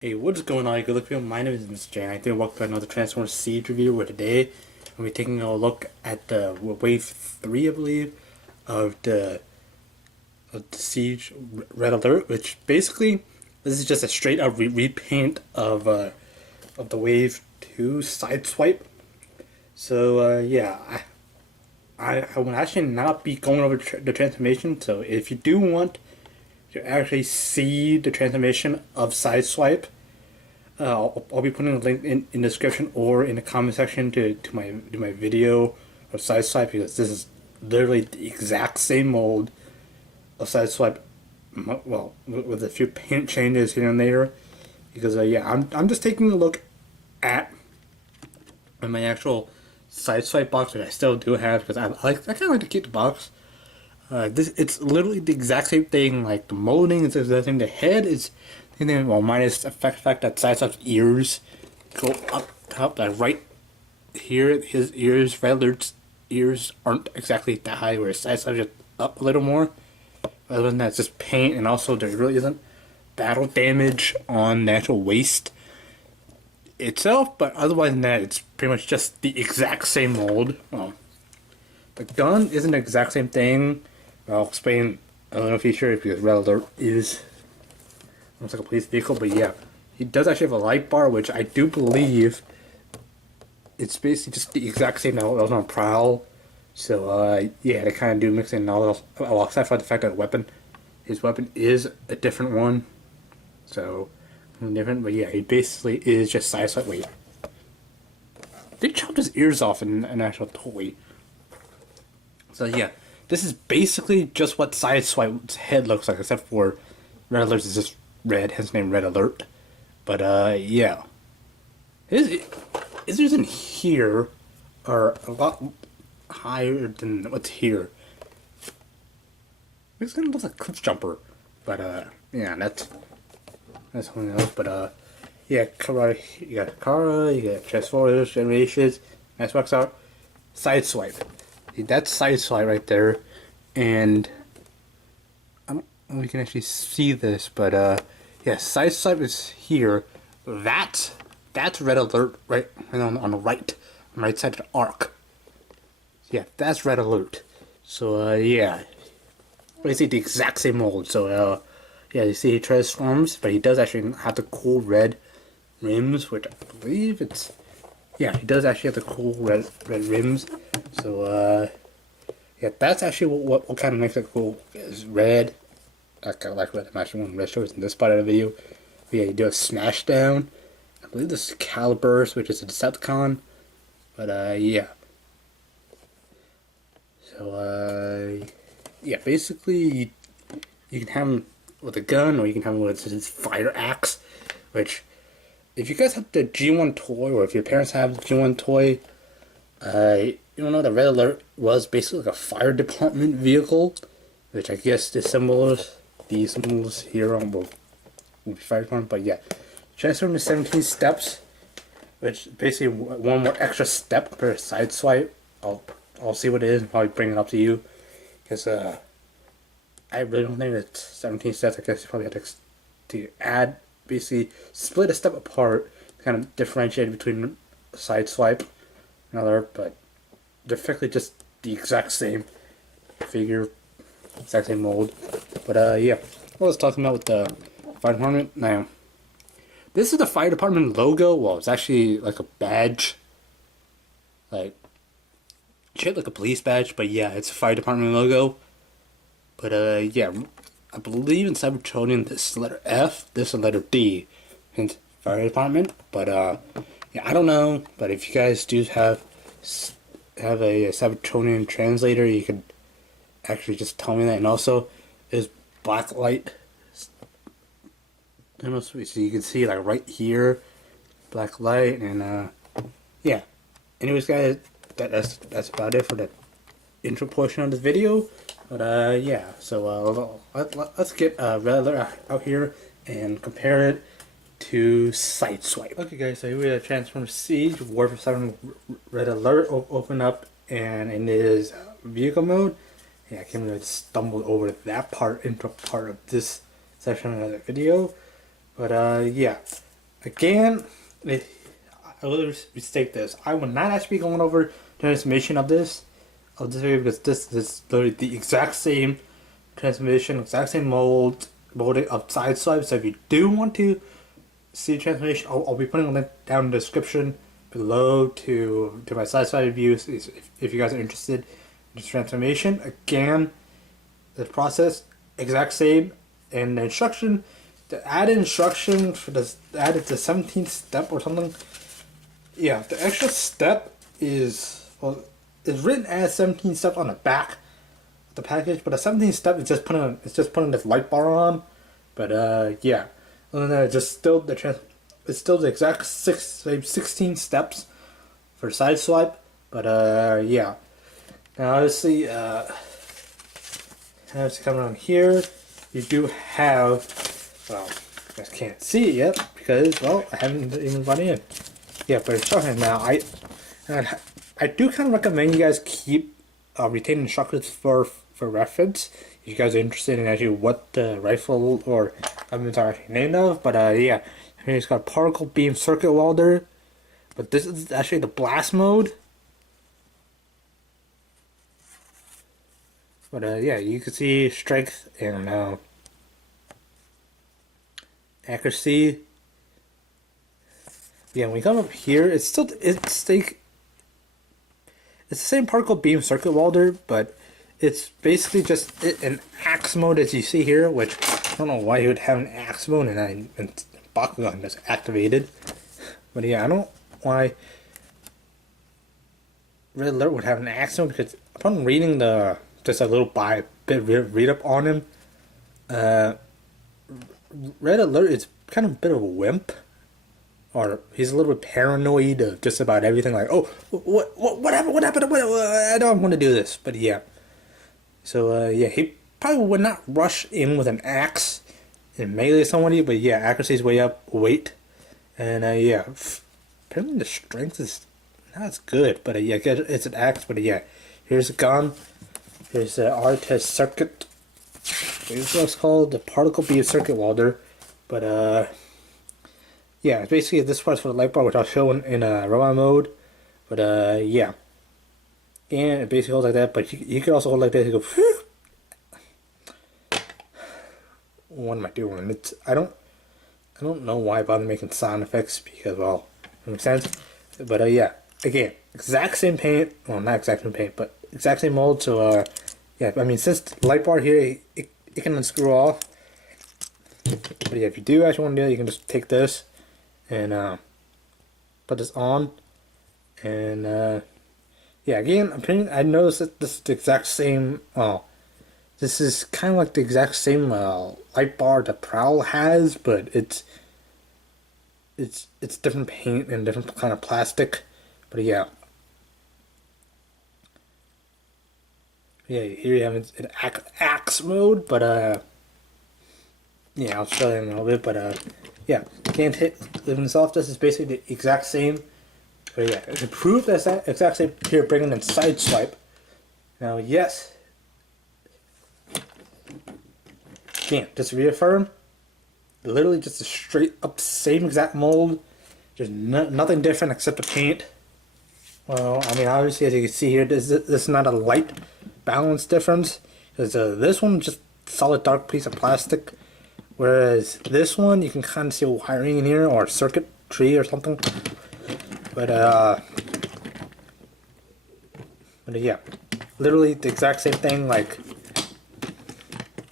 Hey, what is going on, you good people? My name is Mr. J, and I think welcome to another Transformers Siege review, where today we'll be taking a look at the Wave 3, I believe, of the Siege Red Alert, which basically, this is just a straight up repaint of the Wave 2 Sideswipe. So, yeah, I will actually not be going over the transformation, so if you do want to actually see the transformation of Sideswipe, I'll be putting a link in the description or in the comment section to my video of Sideswipe, because this is literally the exact same mold of Sideswipe, well, with a few paint changes here and there. Because yeah, I'm just taking a look at my actual Sideswipe box, which I still do have, because I kind of like to keep the box. It's literally the exact same thing. Like the molding is the exact same. The head is, well, minus the fact that Sideswipe's ears go up top, like right here. His ears, Red Alert's ears aren't exactly that high, where Sideswipe's just up a little more. Other than that, it's just paint, and also there really isn't battle damage on the actual waist itself. But otherwise than that, it's pretty much just the exact same mold. The gun isn't the exact same thing. I'll explain a little feature, because Red Alert is almost like a police vehicle, but yeah, he does actually have a light bar, which I do believe it's basically just the exact same that was on Prowl. So yeah, they kind of do mix in all except for the fact that his weapon is a different one. So different, but yeah, he basically is just Sideswipe. Wait, they chopped his ears off in an actual toy. So yeah, this is basically just what Sideswipe's head looks like, except for Red Alert is just red, hence name Red Alert. But yeah, his ears in here are a lot higher than what's here. This kind of looks like a cliff jumper, but yeah, that's something else. But yeah, you got Kara, you got Transformers, Generations, nice works out, Sideswipe. That's Sideswipe right there, and I don't know if you can actually see this, but yeah, Sideswipe is here. That's Red Alert right on the right side of the arc. Yeah, that's Red Alert. So yeah, basically the exact same mold. So yeah, you see he transforms, but he does actually have the cool red rims, which I believe it's. Yeah, he does actually have the cool red rims. So yeah, that's actually what kind of makes it cool is red. I kind of like red. I'm actually one of the in this part of the video. But yeah, you do a smash down. I believe this is Calibers, which is a Decepticon. But yeah. So yeah, basically you can have him with a gun, or you can have him with his fire axe, which, if you guys have the G1 toy, or if your parents have the G1 toy, you don't know, the Red Alert was basically like a fire department vehicle, which I guess these symbols here will be fire department. But yeah, transform to 17 steps, which basically one more extra step per Sideswipe. I'll see what it is and probably bring it up to you, because I really don't think it's 17 steps. I guess you probably have to add, basically split a step apart, kind of differentiate between Sideswipe and other, but they're effectively just the exact same figure, exact same mold. But yeah, what I was talking about with the fire department. Now, this is the fire department logo. Well, it's actually like a badge, like shaped like a police badge, but yeah, it's a fire department logo. But yeah, I believe in Cybertronian this is letter F, this is letter D, hence fire department. But yeah, I don't know. But if you guys do have a Cybertronian translator, you could actually just tell me that. And also, there's black light. So you can see like right here, black light, and yeah. Anyways, guys, that's about it for the intro portion of this video. But yeah, so let's get Red Alert out here and compare it to Sideswipe. Okay, guys, so here we have Transformers Siege War for 7 Red Alert open up, and in his vehicle mode. Yeah, I can't really stumble over that part, intro part of this section of the video. But yeah, again, I will restate this. I will not actually be going over transformation of this video because this is literally the exact same transformation, exact same molding of Sideswipe. So if you do want to see transformation, I'll be putting a link down in the description below to my Sideswipe reviews if you guys are interested in this transformation. Again, the process exact same, and the instruction, the added instruction for the added the 17th step or something. Yeah, the extra step is written as 17 steps on the back of the package, but the 17th step is just putting this light bar on. But yeah, and then it's still the exact 16 steps for Sideswipe. But yeah, now obviously as you come around here, you do have, well, you guys can't see it yet because, well, I haven't even run in. Yeah, but it's talking now. I do kind of recommend you guys keep retaining instructions for reference if you guys are interested in actually what the rifle or weapons are actually named of. But yeah, here it's got particle beam circuit welder, but this is actually the blast mode. But yeah, you can see strength and accuracy. Yeah, when we come up here, it's the same particle beam circuit welder, but it's basically just an axe mode as you see here, which I don't know why you would have an axe mode and Bakugan is activated. But yeah, I don't know why Red Alert would have an axe mode, because upon reading just a little read up on him, Red Alert is kind of a bit of a wimp. Or he's a little bit paranoid of just about everything. Like, oh, what happened? What happened? I don't want to do this. But yeah, so yeah, he probably would not rush in with an axe and melee somebody. But yeah, accuracy is way up, weight, and yeah, apparently the strength is not as good. But yeah, it's an axe. But yeah, here's a gun. Here's the R-test circuit. This is what's called the particle beam circuit welder. But yeah, basically this part's for the light bar, which I'll show in robot mode. But yeah, and it basically holds like that. But you can also hold like that. You go. What am I doing? I don't know why I bother making sound effects, because, well, it makes sense. But yeah, again, exact same paint. Well, not exact same paint, but exact same mold. So yeah, I mean, since the light bar here, it can unscrew off. But yeah, if you do actually want to do it, you can just take this and put this on, and yeah, again, I noticed that this is the exact same. This is kind of like the exact same light bar the Prowl has, but it's different paint and different kind of plastic. But yeah, here you have it in axe mode. But yeah, I'll show you in a little bit. But yeah, can't hit living soft. This is basically the exact same. But yeah, to prove that's that exact same here, bringing in Sideswipe. Now, yes, again, just reaffirm. Literally just a straight up same exact mold. There's nothing different except the paint. Well, I mean, obviously, as you can see here, this is not a light balance difference, because this one just solid dark piece of plastic. Whereas this one, you can kind of see a wiring in here, or circuitry or something. But yeah, literally the exact same thing. Like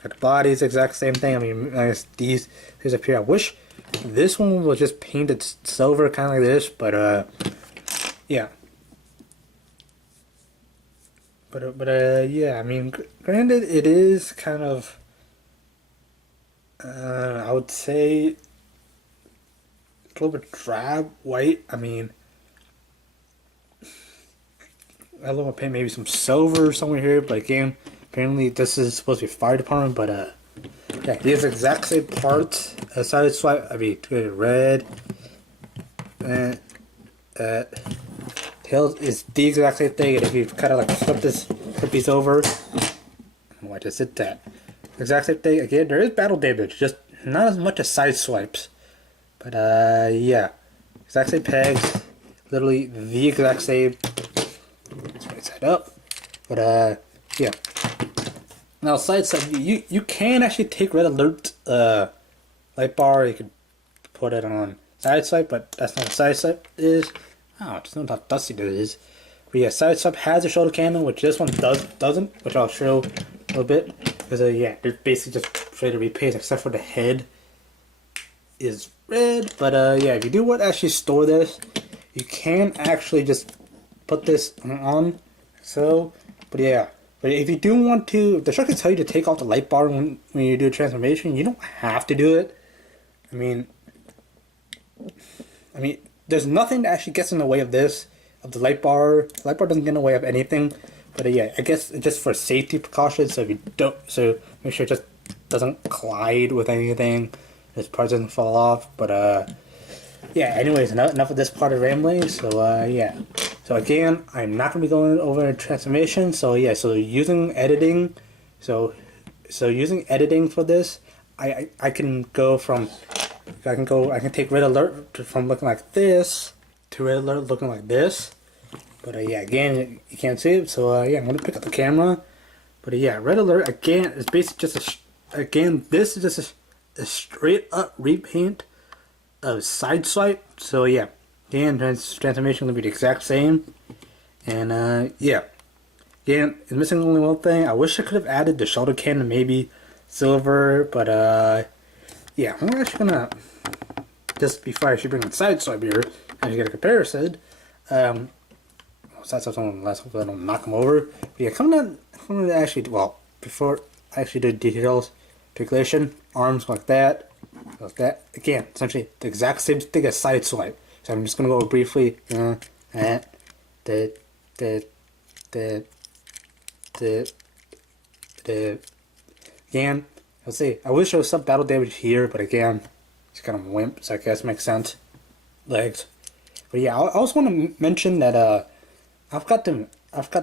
the body's the exact same thing. I mean, these up here. I wish this one was just painted silver, kind of like this. But yeah. But yeah. I mean, granted, it is kind of. I would say a little bit drab white. I mean, a little bit paint, maybe some silver somewhere here. But again, apparently this is supposed to be fire department. But yeah, he has the exact same parts as Sideswipe. I mean, red and tails is the exact same thing. And if you kind of like flip these over, oh, I just did that. Exact same thing again. There is battle damage, just not as much as Sideswipe's. But yeah, exact same pegs, literally the exact same. Let's right side up. But yeah. Now Sideswipe, you can actually take Red Alert light bar. You can put it on Sideswipe, but that's not what Sideswipe is. Oh, just know how dusty it is. But yeah, Sideswipe has a shoulder cannon, which this one doesn't, which I'll show a little bit. Because yeah, they're basically just straight to repaint, except for the head is red. But yeah, if you do want to actually store this, you can actually just put this on. So, but yeah. But if you do want to, the instructions tell you to take off the light bar when you do a transformation. You don't have to do it. I mean, there's nothing that actually gets in the way of this, of the light bar. The light bar doesn't get in the way of anything. But yeah, I guess it's just for safety precautions. So if you don't, so make sure it just doesn't collide with anything. This part doesn't fall off. But yeah. Anyways, enough of this part of rambling. So yeah. So again, I'm not going to be going over transformation. So yeah, so using editing, so using editing for this, I can go from, I can take Red Alert from looking like this to Red Alert looking like this. But yeah, again, you can't see it. So yeah, I'm going to pick up the camera. But yeah, Red Alert again is basically just this is just a straight up repaint of Sideswipe. So yeah. Again, transformation will be the exact same. And yeah. Again, it's missing only one thing. I wish I could have added the shoulder cannon, maybe silver, but yeah, I'm actually gonna, just before I actually bring in Sideswipe here, and you get a comparison. Sideswipe's on the last, hopefully I don't knock him over. But yeah, I'm gonna actually, well, before I actually do details, articulation, arms like that. Again, essentially the exact same thing as Sideswipe. So I'm just gonna go briefly. Again, let's see. I wish there was some battle damage here, but again, it's kind of wimp, so I guess it makes sense. Legs, but yeah, I also want to mention that I've got to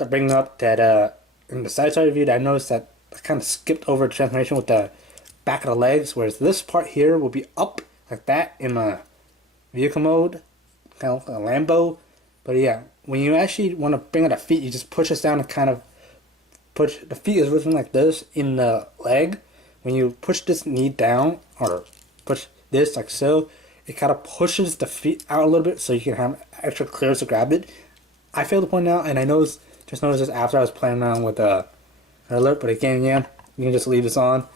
bring up that in the Sideswipe review, that I noticed that I kind of skipped over transformation with the back of the legs, whereas this part here will be up like that in a vehicle mode, kind of like a Lambo. But yeah, when you actually want to bring out the feet, you just push this down and kind of push. The feet is looking like this in the leg. When you push this knee down or push this like so, it kind of pushes the feet out a little bit so you can have extra clearance to grab it. I failed to point out, and I just noticed this after I was playing around with alert. But again, yeah, you can just leave this on.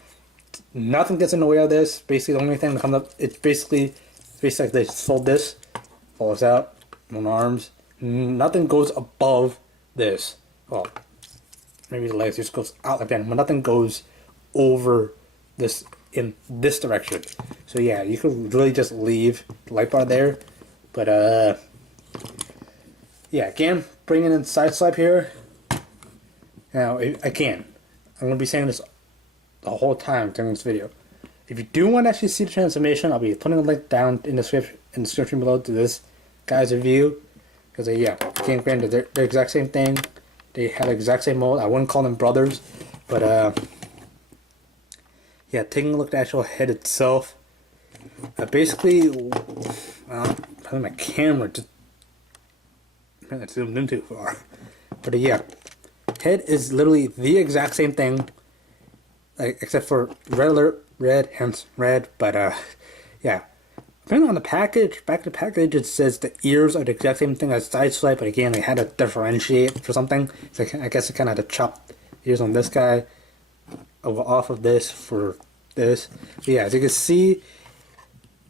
Nothing gets in the way of this. Basically, the only thing that comes up, it's basically like they just fold this, falls out on arms. Nothing goes above this. Well, maybe the legs just goes out like that, but nothing goes over this in this direction. So yeah, you could really just leave the light bar there. But yeah, again, bringing in Sideswipe here. Now again, I'm gonna be saying this the whole time during this video. If you do want to actually see the transformation, I'll be putting a link down in the description below to this guy's review. Because yeah, again, granted, they're the exact same thing. They have the exact same mold. I wouldn't call them brothers, but yeah, taking a look at the actual head itself. Basically, probably my camera just zoomed in too far. But yeah, head is literally the exact same thing, like, except for Red Alert, red, hence red. But yeah, apparently on the package, back of the package, it says the ears are the exact same thing as Sideswipe, but again, they had to differentiate for something. So I guess they kind of had to chop ears on this guy off of this for this. But yeah, as you can see,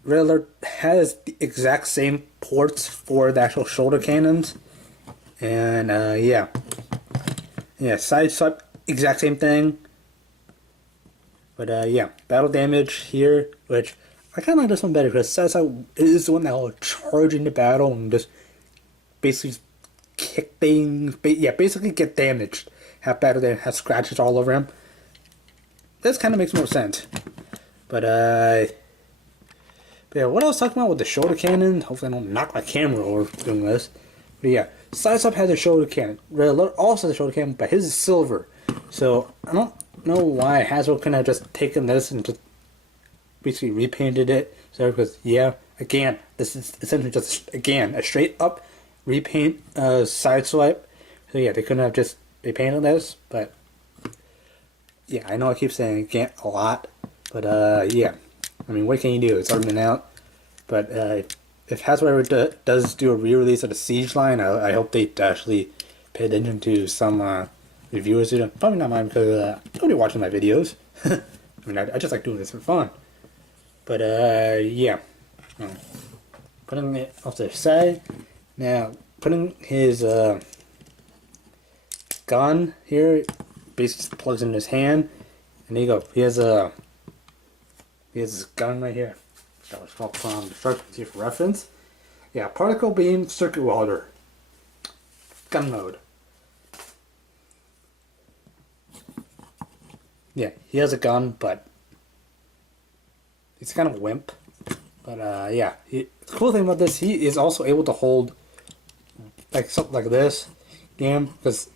Red Alert has the exact same ports for the actual shoulder cannons. And yeah, Sideswipe, exact same thing. But yeah, battle damage here, which I kind of like this one better because Sideswipe is the one that will charge into battle and just basically kick things. Yeah, basically get damaged. Have battle damage, have scratches all over him. This kind of makes more sense. But yeah, what I was talking about with the shoulder cannon, hopefully I don't knock my camera over doing this. But yeah, Sideswipe has a shoulder cannon. Red Alert also has a shoulder cannon, but his is silver. So I don't know why Hasbro couldn't have just taken this and just basically repainted it. So because yeah, again, this is essentially just, again, a straight up repaint Sideswipe. So yeah, they couldn't have just repainted this, but yeah, I know I keep saying again a lot, but yeah, I mean, what can you do? It's already been out, but if Hasbro does do a re-release of the Siege line, I hope they actually pay attention to some reviewers. Probably not mine, because nobody watching my videos. I mean, I just like doing this for fun. But yeah, putting it off to the side. Now, putting his gun here, basically plugs in his hand, and there you go. He has his gun right here. That was from the instructions here for reference. Yeah, particle beam circuit welder. Gun mode. Yeah, he has a gun, but he's kind of wimp. But yeah, the cool thing about this, he is also able to hold like something like this. Yeah, because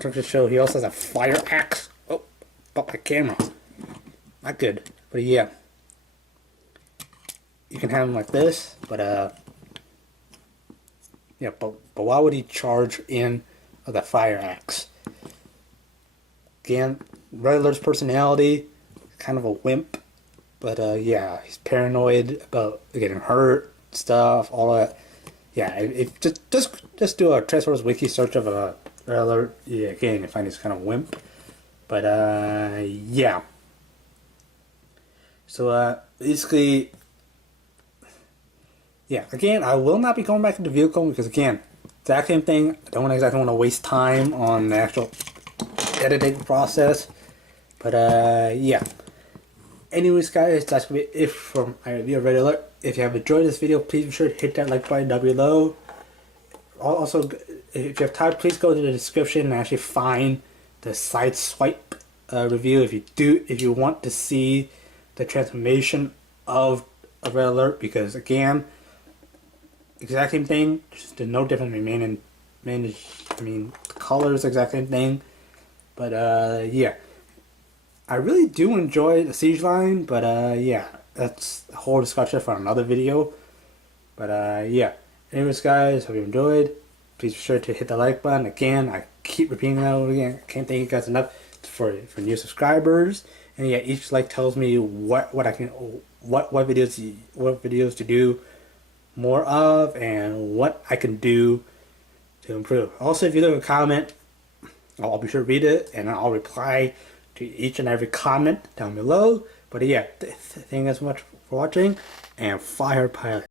to show he also has a fire axe. Oh, got my camera. Not good, but yeah. You can have him like this, but yeah, but why would he charge in the fire axe? Again, Red Alert's personality, kind of a wimp, but yeah, he's paranoid about getting hurt, stuff, all that. Yeah, just do a Transformers wiki search of a Red Alert. Yeah, again, you find he's kind of wimp, but yeah. So basically. Yeah, again, I will not be going back to the vehicle because, again, exact same thing. I don't exactly want to waste time on the actual editing process. But, yeah. Anyways, guys, that's going to be it from my review of Red Alert. If you have enjoyed this video, please be sure to hit that like button down below. Also, if you have time, please go to the description and actually find the Sideswipe review if you want to see the transformation of a Red Alert, because, again, exact same thing, just no different. I mean, the colors, exact same thing. But yeah, I really do enjoy the Siege line. But yeah, that's a whole discussion for another video. But yeah, anyways, guys, hope you enjoyed. Please be sure to hit the like button. Again, I keep repeating that over again. I can't thank you guys enough for new subscribers. And yeah, each like tells me what videos to do more of and what I can do to improve. Also, if you leave a comment, I'll be sure to read it and I'll reply to each and every comment down below. But yeah, thank you guys so much for watching, and fire pilot.